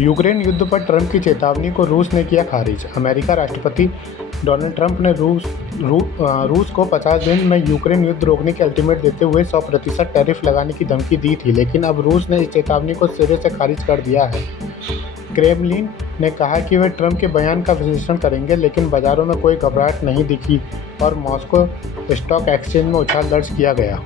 Ukraine युद्ध पर Trump की चेतावनी को रूस ने किया खारिज। अमेरिका राष्ट्रपति डोनाल्ड ट्रंप ने रूस को 50 दिन में यूक्रेन युद्ध रोकने की अल्टीमेट देते हुए 100% टैरिफ लगाने की धमकी दी थी, लेकिन अब रूस ने इस चेतावनी को सिरे से खारिज कर दिया है। क्रेमलिन ने कहा कि वे ट्रंप के बयान का विश्लेषण करेंगे, लेकिन बाजारों में कोई घबराहट नहीं दिखी और मॉस्को स्टॉक एक्सचेंज में उछाल दर्ज किया गया।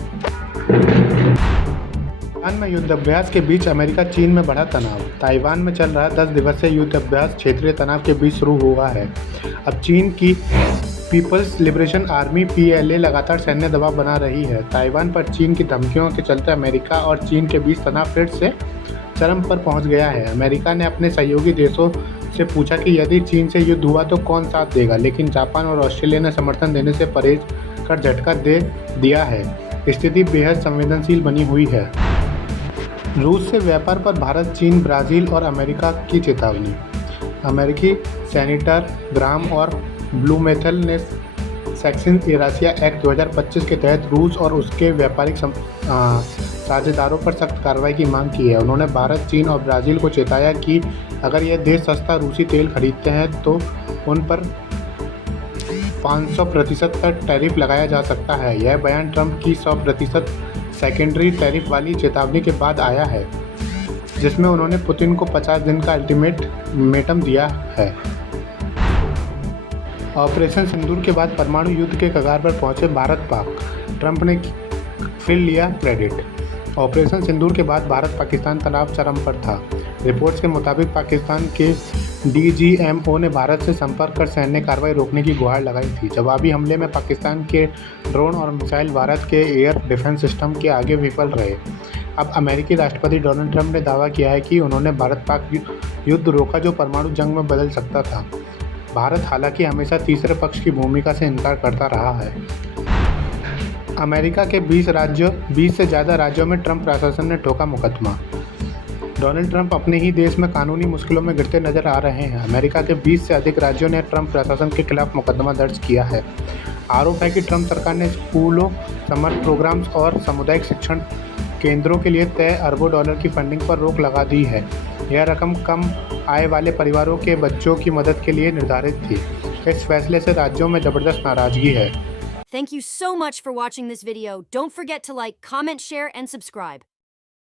ताइवान में युद्धाभ्यास के बीच अमेरिका चीन में बढ़ा तनाव। ताइवान में चल रहा 10 दिवसीय युद्धाभ्यास क्षेत्रीय तनाव के बीच शुरू हुआ है। अब चीन की पीपल्स लिबरेशन आर्मी PLA लगातार सैन्य दबाव बना रही है। ताइवान पर चीन की धमकियों के चलते अमेरिका और चीन के बीच तनाव फिर से चरम पर पहुंच गया है। अमेरिका ने अपने सहयोगी देशों से पूछा कि यदि चीन से युद्ध हुआ तो कौन साथ देगा, लेकिन जापान और ऑस्ट्रेलिया ने समर्थन देने से परहेज कर झटका दे दिया है। स्थिति बेहद संवेदनशील बनी हुई है। रूस से व्यापार पर भारत, चीन, ब्राज़ील और अमेरिका की चेतावनी। अमेरिकी सेनेटर ग्राहम और ब्लूमेंथल ने सैक्सन-यूरेशिया एक्ट 2025 के तहत रूस और उसके व्यापारिक साझेदारों पर सख्त कार्रवाई की मांग की है। उन्होंने भारत, चीन और ब्राज़ील को चेताया कि अगर ये देश सस्ता रूसी तेल खरीदते हैं तो उन पर 500% तक टैरिफ लगाया जा सकता है। यह बयान ट्रंप की 100% सेकेंडरी टैरिफ वाली चेतावनी के बाद आया है, जिसमें उन्होंने पुतिन को 50 दिन का अल्टीमेटम दिया है। ऑपरेशन सिंदूर के बाद परमाणु युद्ध के कगार पर पहुंचे भारत-पाक, ट्रंप ने फिर लिया क्रेडिट। ऑपरेशन सिंदूर के बाद भारत-पाकिस्तान तनाव चरम पर था। रिपोर्ट्स के मुताबिक पाकिस्तान के DGMO ने भारत से संपर्क कर सैन्य कार्रवाई रोकने की गुहार लगाई थी। जवाबी हमले में पाकिस्तान के ड्रोन और मिसाइल भारत के एयर डिफेंस सिस्टम के आगे विफल रहे। अब अमेरिकी राष्ट्रपति डोनाल्ड ट्रंप ने दावा किया है कि उन्होंने भारत-पाक युद्ध रोका जो परमाणु जंग में बदल सकता था। भारत हालांकि हमेशा तीसरे पक्ष की भूमिका से इनकार करता रहा है। अमेरिका के 20 से ज़्यादा राज्यों में ट्रंप प्रशासन ने ठोका मुकदमा। डोनाल्ड ट्रंप अपने ही देश में कानूनी मुश्किलों में गिरते नजर आ रहे हैं। अमेरिका के 20 से अधिक राज्यों ने ट्रंप प्रशासन के खिलाफ मुकदमा दर्ज किया है। आरोप है कि ट्रंप सरकार ने स्कूलों, समर प्रोग्राम्स और सामुदायिक शिक्षण केंद्रों के लिए तय अरबों डॉलर की फंडिंग पर रोक लगा दी है। यह रकम कम आय वाले परिवारों के बच्चों की मदद के लिए निर्धारित थी। इस फैसले से राज्यों में जबरदस्त नाराजगी है। Thank you so much for watching this video. Don't forget to like, comment, share, and subscribe.